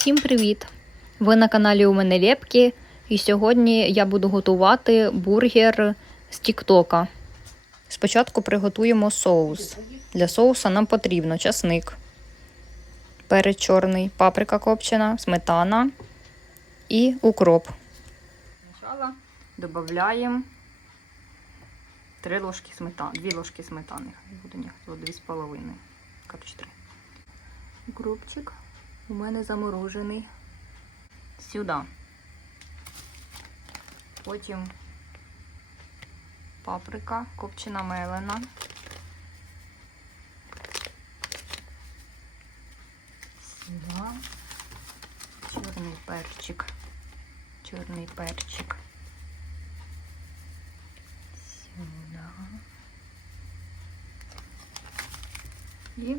Всім привіт! Ви на каналі у мене Лєпки, і сьогодні я буду готувати бургер з Тіктока. Спочатку приготуємо соус. Для соуса нам потрібно часник, перець чорний, паприка копчена, сметана і укроп. Спочатку додаємо 3 ложки сметани, 2 ложки сметани. Буде ні, 2,5. Коротше, 3. Укропчик у мене заморожений. Сюди. Потім паприка, копчена мелена. Сюди. Чорний перчик. Чорний перчик. Сюди. І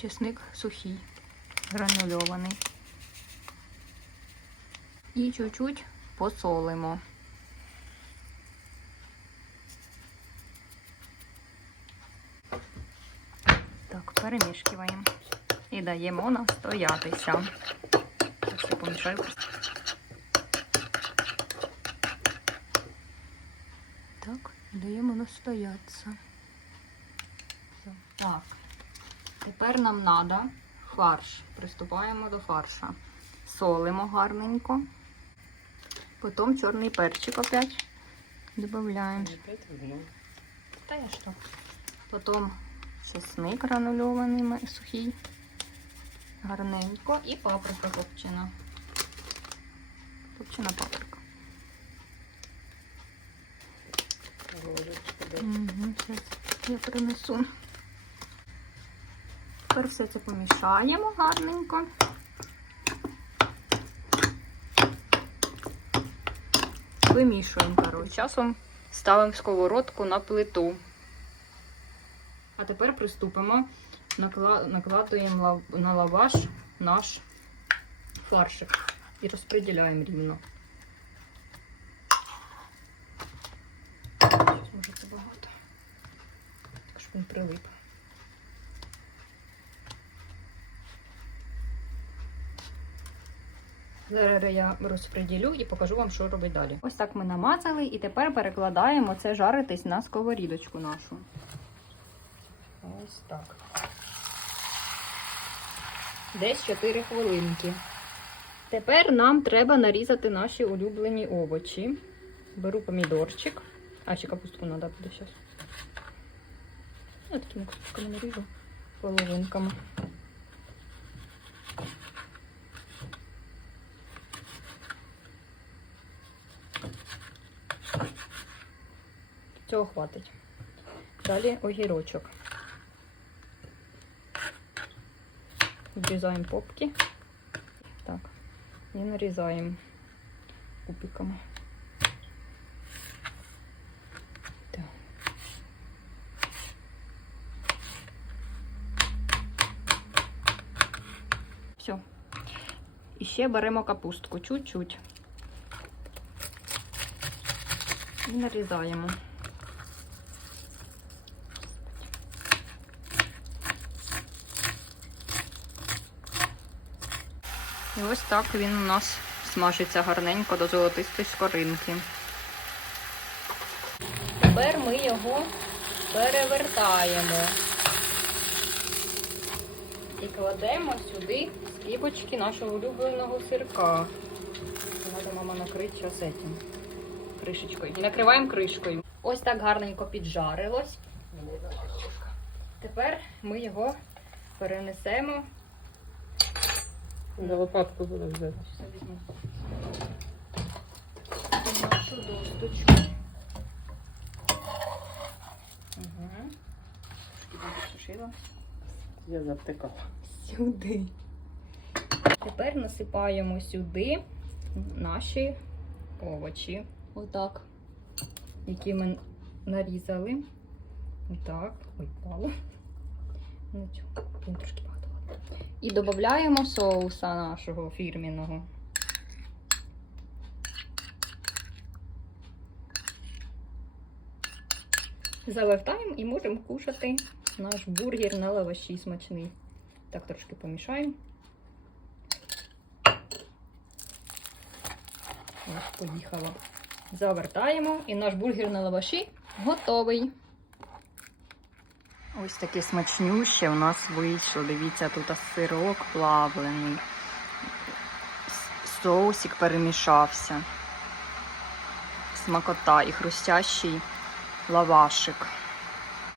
чесник сухий, гранульований. І чуть-чуть посолимо. Так, перемішкиваємо. І даємо настоятися. Я помішаю. Так, даємо настоятися. Так. Тепер нам треба фарш. Приступаємо до фарша. Солимо гарненько. Потім чорний перчик опять додаємо. Та я що? Потім чесник гранульований сухий. Гарненько. І паприка копчена. Копчена паприка. Угу, зараз я принесу. Тепер все це помішаємо гарненько. Вимішуємо, коротше. Часом ставимо сковородку на плиту. А тепер приступимо. Накла- Накладуємо лав- на лаваш наш фаршик і розподіляємо рівно. Щось може це багато. Так, щоб він прилип. Зараз я розподілю і покажу вам, що робити далі. Ось так ми намазали і тепер перекладаємо це жаритись на сковорідочку нашу. Ось так. Десь 4 хвилинки. Тепер нам треба нарізати наші улюблені овочі. Беру помідорчик. А, ще капустку треба буде зараз. Я такими кусочками наріжу половинками. Цього хватить. Далі огірочок. Відрізаємо попки. Так. І нарізаємо кубиками. Все. І ще беремо капустку чуть-чуть. І нарізаємо. І ось так він у нас смажиться гарненько до золотистої скоринки. Тепер ми його перевертаємо і кладемо сюди скибочки нашого улюбленого сирка. Треба, мама, накрити цим кришечкою. І накриваємо кришкою. Ось так гарненько піджарилось. Тепер ми його перенесемо На лопатку буде взяти. Нашу досточку. Угу. Підсушила. Я завтикала. Сюди. Тепер насипаємо сюди наші овочі. Отак. Які ми нарізали. Отак. Ой, впало. Ну, він трошки. І додаємо соуса нашого фірміного. Завертаємо і можемо кушати наш бургер на лаваші смачний. Так, трошки помішаємо. Ось, поїхала. Завертаємо і наш бургер на лаваші готовий. Ось таке смачнюще у нас вийшло. Дивіться, тут сирок плавлений. Соусик перемішався. Смакота і хрустящий лавашик.